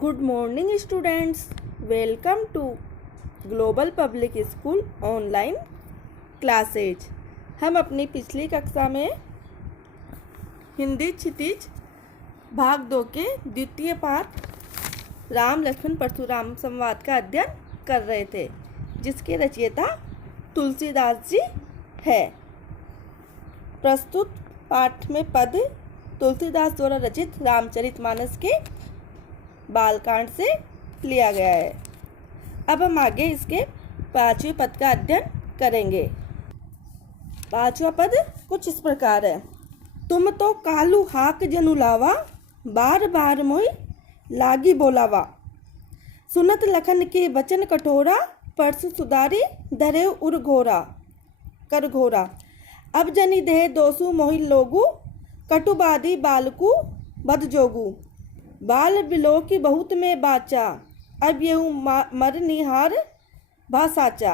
Good morning students, welcome to Global Public School online classes. हम अपनी पिछली कक्षा में हिंदी क्षितिज भाग 2 के द्वितीय पाठ राम लक्ष्मण परशुराम संवाद का अध्ययन कर रहे थे, जिसके रचयिता तुलसीदास जी है। प्रस्तुत पाठ में पद तुलसीदास द्वारा रचित रामचरितमानस के बालकांड से लिया गया है। अब हम आगे इसके 5वें पद का अध्ययन करेंगे। 5वां पद कुछ इस प्रकार है। तुम तो कालू हाक जनु लावा, बार बार मोई लागी बोलावा। सुनत लखन के वचन कठोरा, परसु सुधारी धरे उर घोरा कर घोरा। अब जनि देह दोसु मोहि लोगु, कटुबादी बालकु बद जोगु। बाल बिलो की बहुत में बाचा, अब येहू मर निहार भा साचा।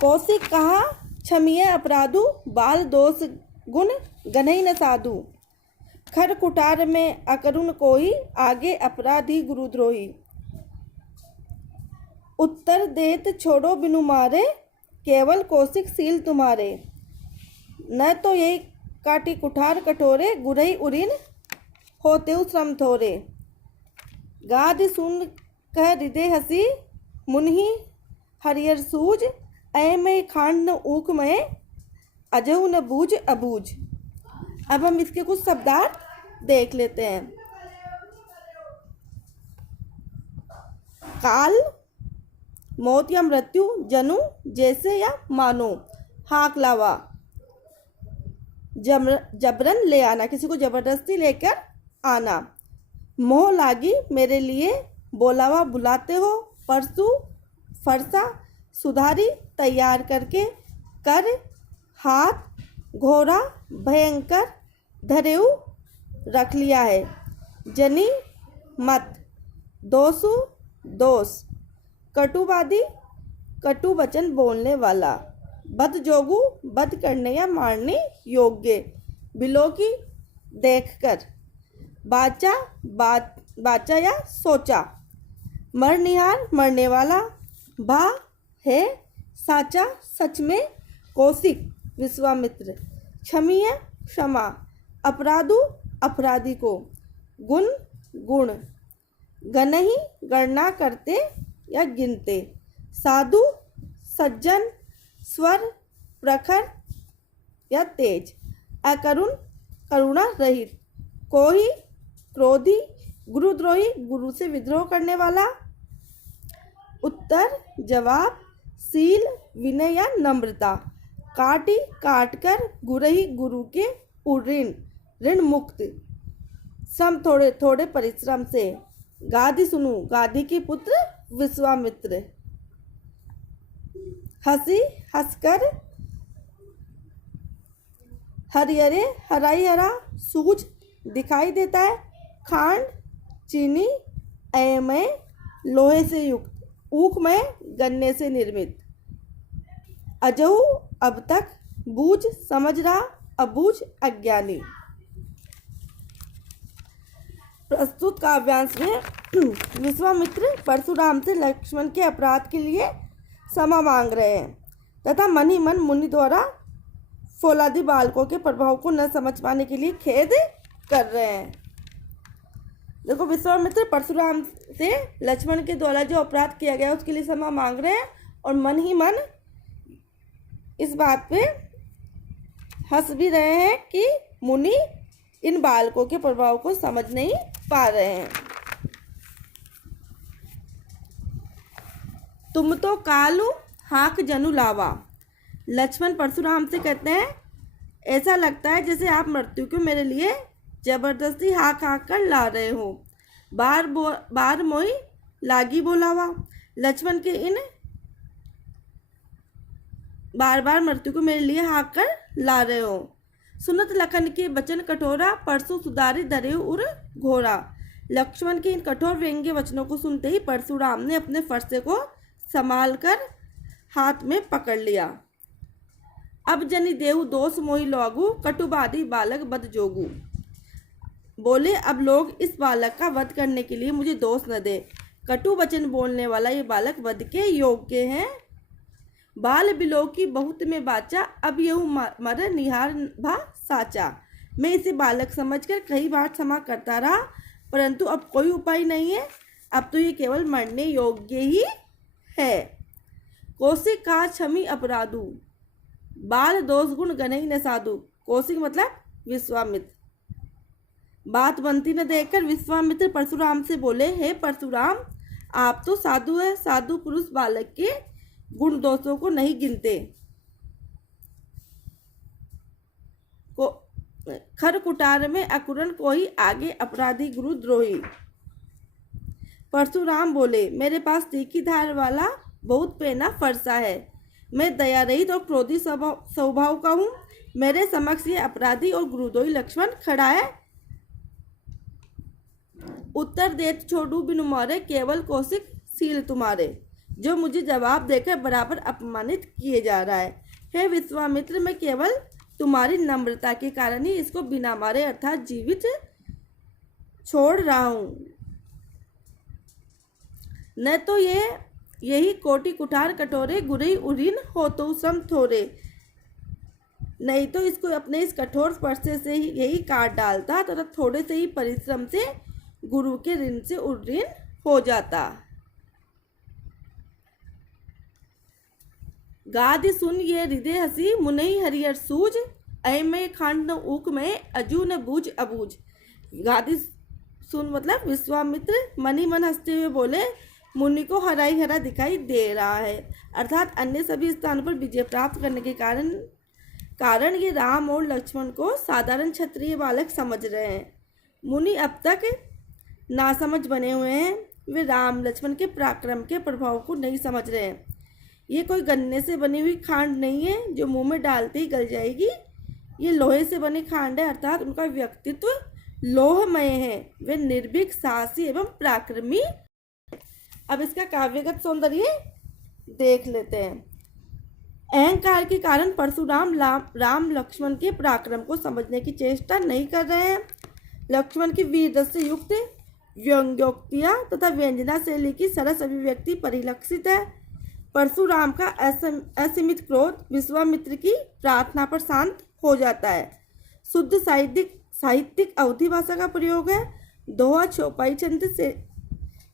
कौशिक कहा क्षमिय अपराधु, बाल दोष गुण गनई न साधु। खर कुटार में अकरुण कोई, आगे अपराधी गुरुद्रोही। उत्तर देत छोड़ो बिनु मारे, केवल कौशिक सील तुम्हारे। न तो यही काटी कुठार कठोरे, गुरई उरीन होते श्रम थोरे। गाध सुन कह हृदय हसी, मुन्ही हरियर सूझ। ऐ में खांड न ऊक में, अजहु न बूझ अबूझ। अब हम इसके कुछ शब्दार्थ देख लेते हैं। काल मौत या मृत्यु, जनु जैसे या मानो। हाक लावा जबरन ले आना, किसी को जबरदस्ती लेकर आना। मोह लागी मेरे लिए, बोलावा बुलाते हो। परसु फरसा सुधारी तैयार करके। कर हाथ घोड़ा भयंकर, धरेऊ रख लिया है। जनी मत, दोसु दोष। कटुवादी कटु वचन बोलने वाला। बद जोगु बद करने या मारने योग्य। बिलो की देखकर। बाचा बाचा या सोचा। मरनिहार मरने वाला। भा है साचा सच में। कौशिक विश्वामित्र। क्षमीय क्षमा। अपराधु अपराधी को। गुण गुण। गणही गणना करते या गिनते। साधु सज्जन। स्वर प्रखर या तेज। अकरुण करुणा रहित। कोई क्रोधी गुरुद्रोही, गुरु से विद्रोह करने वाला। उत्तर जवाब। सील विनय या नम्रता। काटी काटकर। गुरही गुरु के ऋण ऋण मुक्त। श्रम थोड़े थोड़े परिश्रम से। गादी सुनु गादी के पुत्र विश्वामित्र। हंसी हंसकर। हरियरे हराई हरा सूझ दिखाई देता है। खांड चीनी। ऐमय लोहे से युक्त। ऊख में गन्ने से निर्मित। अजहु अब तक। बूझ समझ रहा, अबूझ अज्ञानी। प्रस्तुत काव्यांश में विश्वामित्र परशुराम से लक्ष्मण के अपराध के लिए क्षमा मांग रहे हैं तथा मन ही मन मुनि द्वारा फौलादी बालकों के प्रभाव को न समझ पाने के लिए खेद कर रहे हैं। देखो, विश्वामित्र परशुराम से लक्ष्मण के द्वारा जो अपराध किया गया उसके लिए क्षमा मांग रहे हैं और मन ही मन इस बात पे हंस भी रहे हैं कि मुनि इन बालकों के प्रभाव को समझ नहीं पा रहे हैं। तुम तो कालू हाक जनु लावा। लक्ष्मण परशुराम से कहते हैं, ऐसा लगता है जैसे आप मृत्यु को मेरे लिए जबरदस्ती हाक हाक कर ला रहे हो। बार मोई लागी बोलावा। लक्ष्मण के इन बार बार मृत्यु को मेरे लिए हाक कर ला रहे हो। सुनत लखन के वचन कठोरा, परसु सुधारी धरे उर घोरा। लक्ष्मण के इन कठोर व्यंग्य वचनों को सुनते ही परशुराम ने अपने फरसे को संभाल कर हाथ में पकड़ लिया। अब जनि देहु दोष मोहि लागू, कटुबादी बालक बद जोगू। बोले, अब लोग इस बालक का वध करने के लिए मुझे दोष न दे। कटु वचन बोलने वाला ये बालक वध के योग्य है। बाल बिलो की बहुत में बाचा, अब यहू मर निहार भा साचा। मैं इसे बालक समझकर कई बार क्षमा करता रहा, परंतु अब कोई उपाय नहीं है। अब तो ये केवल मरने योग्य ही है। कौशिक कहा, क्षमी अपराधु, बाल दोष गुण गणई न साधु। कौशिक मतलब विश्वामित्र। बात बनती न देखकर विश्वामित्र परशुराम से बोले, हे परशुराम, आप तो साधु है। साधु पुरुष बालक के गुण दोषों को नहीं गिनते। को खर कुटार में अकुरन कोई, आगे अपराधी गुरु द्रोही। परशुराम बोले, मेरे पास तीखी धार वाला बहुत पेना फरसा है। मैं दया रहित और क्रोधी स्वभाव का हूँ। मेरे समक्ष ये अपराधी और गुरुद्रोही लक्ष्मण खड़ा है। उत्तर देत छोड़ू बिनु मारे, केवल कौशिक सील तुम्हारे। जो मुझे जवाब देकर बराबर अपमानित किए जा रहा है। हे विश्वामित्र, मैं केवल तुम्हारी नम्रता के कारण ही इसको बिना मारे अर्थात जीवित छोड़ रहा हूँ। न तो यही कोटि कुठार कटोरे, गुरई उरीन हो तो श्रम थोरे। नहीं तो इसको अपने इस कठोर स्पर्श से ही यही काट डालता तथा थोड़े से ही परिश्रम से गुरु के ऋण से उऋण हो जाता। गादि सुन ये हृदय हसी, मुनई हरियर सूझ। ऐ में खांड न ऊक में, अजू न बूझ अबूझ। गादि सुन मतलब विश्वामित्र मनी मन हंसते हुए बोले, मुनि को हरा ही हरा दिखाई दे रहा है। अर्थात अन्य सभी स्थानों पर विजय प्राप्त करने के कारण ये राम और लक्ष्मण को साधारण क्षत्रिय बालक समझ रहे हैं। मुनि अब तक नासमझ बने हुए हैं। वे राम लक्ष्मण के पराक्रम के प्रभाव को नहीं समझ रहे हैं। ये कोई गन्ने से बनी हुई खांड नहीं है जो मुंह में डालते ही गल जाएगी। ये लोहे से बनी खांड है, अर्थात उनका व्यक्तित्व लोहमय है। वे निर्भीक, साहसी एवं पराक्रमी। अब इसका काव्यगत सौंदर्य देख लेते हैं। अहंकार के कारण परशुराम राम लक्ष्मण के पराक्रम को समझने की चेष्टा नहीं कर रहे हैं। लक्ष्मण की वीररस से युक्त व्यंग्योक्तियां तथा व्यंजना शैली की सरस अभिव्यक्ति परिलक्षित है। परशुराम का असीमित क्रोध विश्वामित्र की प्रार्थना पर शांत हो जाता है। शुद्ध साहित्यिक अवधि भाषा का प्रयोग है। दोहा चौपाई छंद से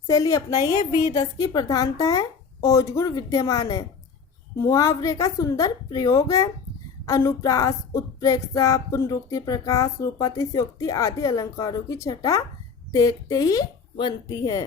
शैली अपनाई है। वीर रस की प्रधानता है। ओजगुण विद्यमान है। मुहावरे का सुंदर प्रयोग है। अनुप्रास, उत्प्रेक्षा, पुनरुक्ति, प्रकाश, रूपातिशयोक्ति आदि अलंकारों की छटा देखते ही बनती है।